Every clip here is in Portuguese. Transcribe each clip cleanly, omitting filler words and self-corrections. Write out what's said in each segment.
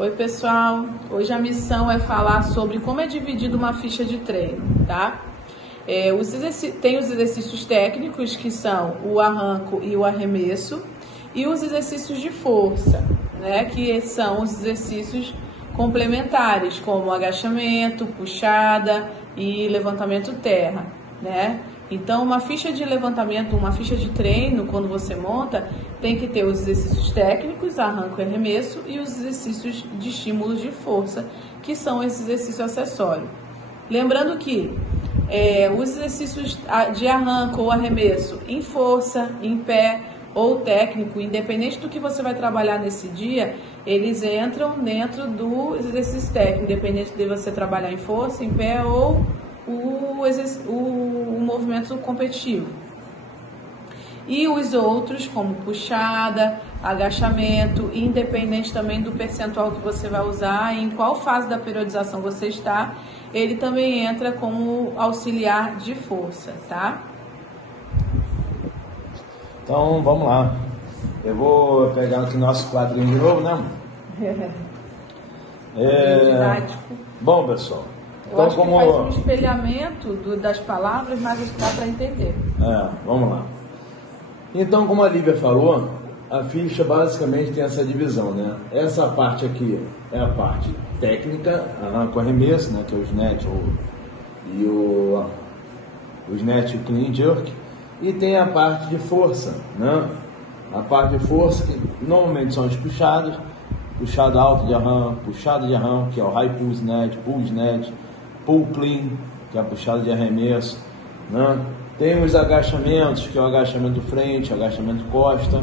Oi pessoal, hoje a missão é falar sobre como é dividida uma ficha de treino, tá? Tem os exercícios técnicos, que são o arranco e o arremesso, e os exercícios de força, né? Que são os exercícios complementares, como agachamento, puxada e levantamento terra, né? Então, uma ficha de levantamento, uma ficha de treino, quando você monta, tem que ter os exercícios técnicos, arranco e arremesso, e os exercícios de estímulos de força, que são esses exercícios acessórios. Lembrando que os exercícios de arranco ou arremesso em força, em pé ou técnico, independente do que você vai trabalhar nesse dia, eles entram dentro do exercício técnico, independente de você trabalhar em força, em pé ou o movimento competitivo. E os outros, como puxada, agachamento, independente também do percentual que você vai usar, em qual fase da periodização você está, ele também entra como auxiliar de força, tá? Então, vamos lá. Eu vou pegar aqui nosso quadrinho de novo, né? Didático. Bom, pessoal. Eu acho que faz um espelhamento das palavras, mas dá para entender. Vamos lá. Então, como a Lívia falou, a ficha basicamente tem essa divisão, né? Essa parte aqui é a parte técnica, arranco arremesso, né? Que é o snatch e o snatch clean jerk. E tem a parte de força, né? A parte de força, que normalmente são as puxadas, puxada alta de arranco, puxada de arranco, que é o high pull snatch, pull clean, que é a puxada de arremesso, né? Tem os agachamentos, que é o agachamento frente, agachamento costa,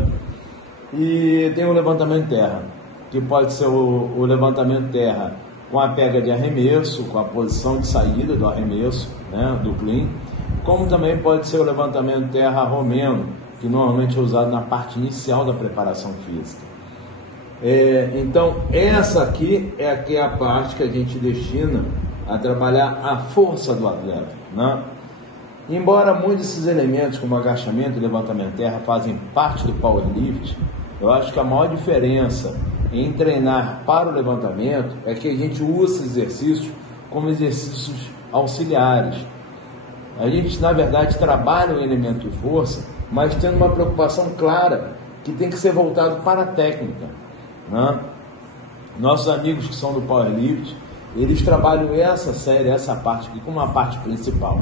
e tem o levantamento terra, que pode ser o levantamento terra com a pega de arremesso, com a posição de saída do arremesso, né, do clean, como também pode ser o levantamento terra romeno, que normalmente é usado na parte inicial da preparação física. Então, essa aqui é a parte que a gente destina a trabalhar a força do atleta, né? Embora muitos desses elementos, como agachamento e levantamento terra, fazem parte do powerlift, eu acho que a maior diferença em treinar para o levantamento é que a gente usa esses exercícios como exercícios auxiliares. A gente, na verdade, trabalha o elemento de força, mas tendo uma preocupação clara que tem que ser voltado para a técnica, né? Nossos amigos que são do powerlift, eles trabalham essa parte aqui como uma parte principal,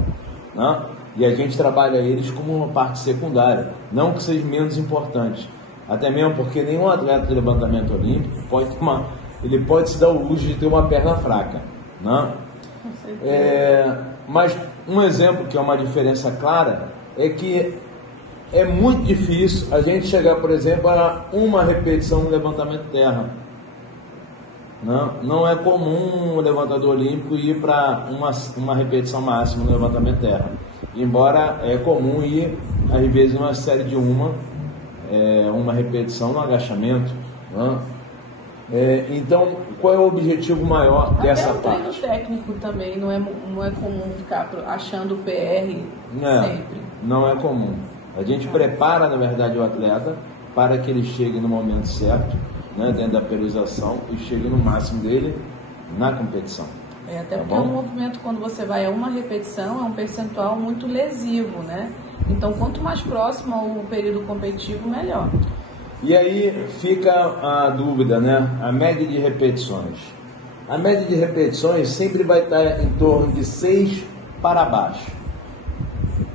né? E a gente trabalha eles como uma parte secundária, não que seja menos importante, até mesmo porque nenhum atleta de levantamento olímpico pode se dar o luxo de ter uma perna fraca, né? Mas um exemplo que é uma diferença clara é que é muito difícil a gente chegar, por exemplo, a uma repetição no levantamento terra. Não é comum o levantador olímpico ir para uma repetição máxima no levantamento terra, embora é comum ir, às vezes, numa série de uma repetição no agachamento, né? Então, qual é o objetivo maior dessa parte? Até o treino técnico também não é comum ficar achando o PR sempre. Não é comum. A gente prepara, na verdade, o atleta para que ele chegue no momento certo, né, dentro da periodização, e chegue no máximo dele na competição. Até porque o movimento, quando você vai a uma repetição, é um percentual muito lesivo, né? Então, quanto mais próximo ao período competitivo, melhor. E aí fica a dúvida, né? A média de repetições. A média de repetições sempre vai estar em torno de 6 para baixo.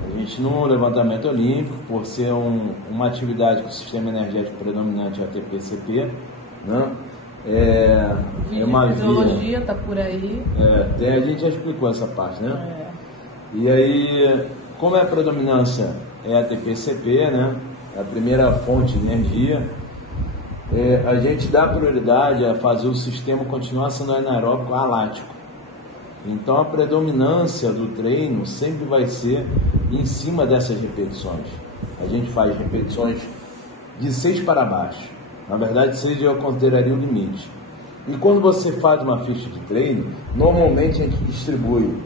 A gente, no levantamento olímpico, por ser uma atividade com o sistema energético predominante é a ATP-CP, né? Uma fisiologia está por aí. A gente já explicou essa parte, né? E aí, como a predominância é a ATP-CP, né? A primeira fonte de energia, a gente dá prioridade a fazer o sistema continuar sendo anaeróbico alático. Então a predominância do treino sempre vai ser em cima dessas repetições. A gente faz repetições de 6 para baixo. Na verdade, 6 eu consideraria o limite. E quando você faz uma ficha de treino, normalmente a gente distribui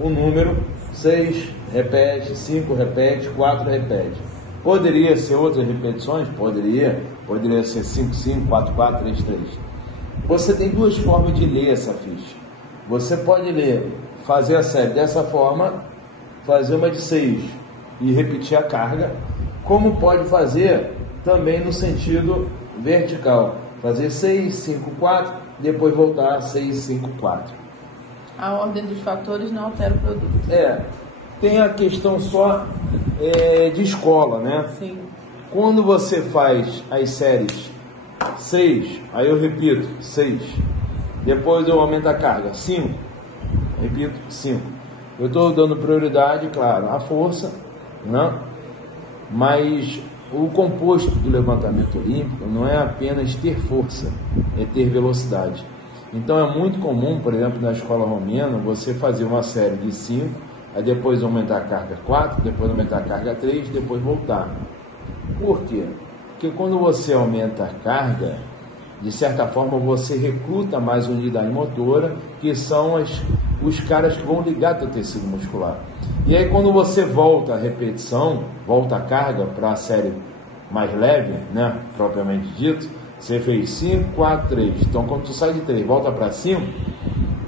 o número 6 repete, 5 repete, 4 repete. Poderia ser outras repetições? Poderia ser 5, 5, 4, 4, 3, 3. você tem duas formas de ler essa ficha. Você pode ler, fazer a série dessa forma, fazer uma de 6 e repetir a carga, como pode fazer também no sentido vertical, fazer 6, 5, 4, depois voltar a 6, 5, 4. A ordem dos fatores não altera o produto. Tem a questão só de escola, né? Sim. Quando você faz as séries 6, aí eu repito, 6. Depois eu aumento a carga, 5. Repito, 5. Eu estou dando prioridade, claro, à força, né? Mas o composto do levantamento olímpico não é apenas ter força, é ter velocidade. Então é muito comum, por exemplo, na escola romena, você fazer uma série de 5, aí depois aumentar a carga 4, depois aumentar a carga 3, depois voltar. Por quê? Porque quando você aumenta a carga, de certa forma você recruta mais unidade motora, que são os caras que vão ligar teu tecido muscular. E aí quando você volta a repetição, volta a carga para a série mais leve, né, propriamente dito, você fez 5, 4, 3. Então quando tu sai de 3 volta para 5,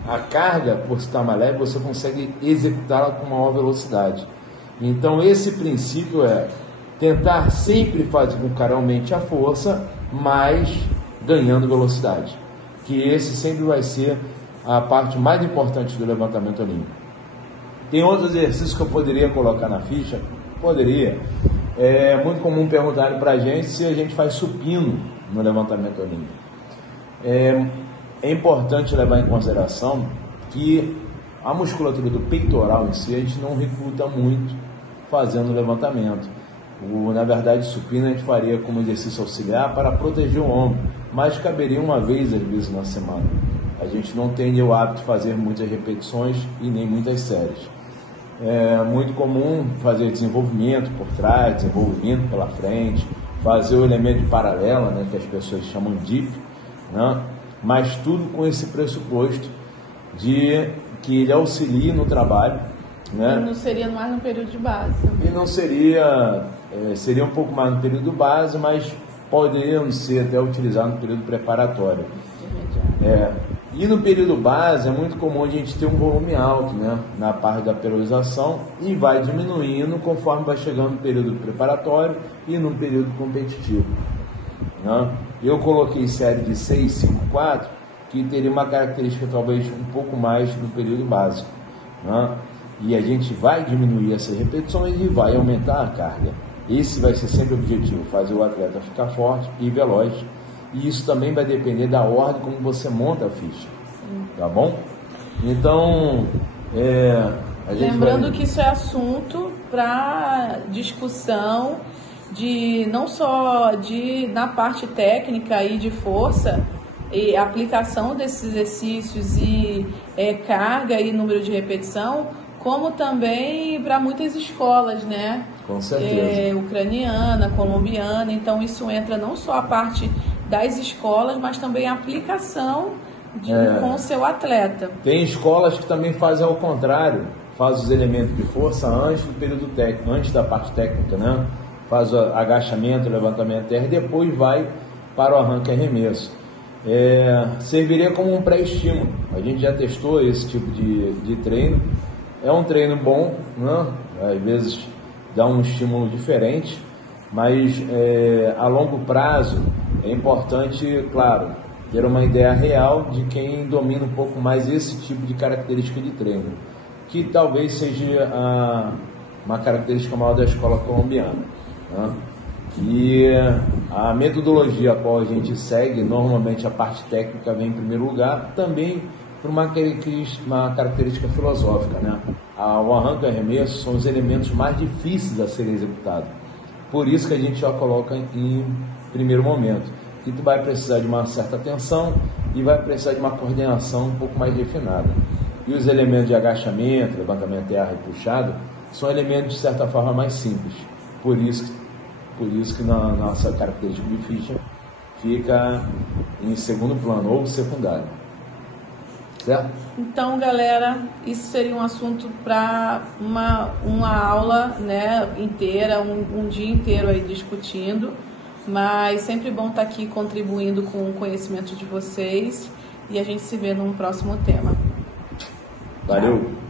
a carga, por estar mais leve, você consegue executá-la com maior velocidade. Então esse princípio é tentar sempre fazer com que o cara aumente a força, mas ganhando velocidade. Que esse sempre vai ser a parte mais importante do levantamento olímpico. Tem outros exercícios que eu poderia colocar na ficha? Poderia. É muito comum perguntarem para a gente se a gente faz supino no levantamento olímpico. É importante levar em consideração que a musculatura do peitoral em si a gente não recruta muito fazendo levantamento. Na verdade, supino a gente faria como exercício auxiliar para proteger o ombro, mas caberia uma vez, às vezes, na semana. A gente não tem o hábito de fazer muitas repetições e nem muitas séries. É muito comum fazer desenvolvimento por trás, desenvolvimento pela frente, fazer o elemento de paralela, né, que as pessoas chamam de dip, né, mas tudo com esse pressuposto de que ele auxilie no trabalho. Né? E não seria mais no período de base. E não seria, seria um pouco mais no período base, mas poderia ser até utilizado no período preparatório. E no período base é muito comum a gente ter um volume alto, né, na parte da periodização, e vai diminuindo conforme vai chegando no período preparatório e no período competitivo. Né? Eu coloquei série de 6, 5, 4, que teria uma característica talvez um pouco mais no período básico. Né? E a gente vai diminuir essas repetições e vai aumentar a carga. Esse vai ser sempre o objetivo, fazer o atleta ficar forte e veloz. E isso também vai depender da ordem como você monta a ficha. Tá bom? Então, a gente lembrando que isso é assunto para discussão de não só na parte técnica e de força e aplicação desses exercícios e carga e número de repetição, como também para muitas escolas, né? Com certeza. Ucraniana, colombiana, então isso entra não só a parte das escolas, mas também a aplicação com o seu atleta. Tem escolas que também fazem ao contrário, faz os elementos de força antes do período técnico, antes da parte técnica, né? Faz o agachamento, levantamento de terra e depois vai para o arranque e arremesso. Serviria como um pré-estímulo. A gente já testou esse tipo de treino. É um treino bom, né? Às vezes dá um estímulo diferente, mas a longo prazo é importante, claro, ter uma ideia real de quem domina um pouco mais esse tipo de característica de treino, que talvez seja uma característica maior da escola colombiana. Né? E a metodologia a qual a gente segue, normalmente a parte técnica vem em primeiro lugar, também por uma característica filosófica, né? O arranque e o arremesso são os elementos mais difíceis a serem executados. Por isso que a gente já coloca em primeiro momento, que tu vai precisar de uma certa atenção e vai precisar de uma coordenação um pouco mais refinada. E os elementos de agachamento, levantamento de terra e puxado são elementos de certa forma mais simples. Por isso que na nossa característica de ficha fica em segundo plano ou secundário. Certo? Então, galera, isso seria um assunto para uma aula, né, inteira, um dia inteiro aí discutindo, mas sempre bom estar aqui contribuindo com o conhecimento de vocês e a gente se vê num próximo tema. Valeu!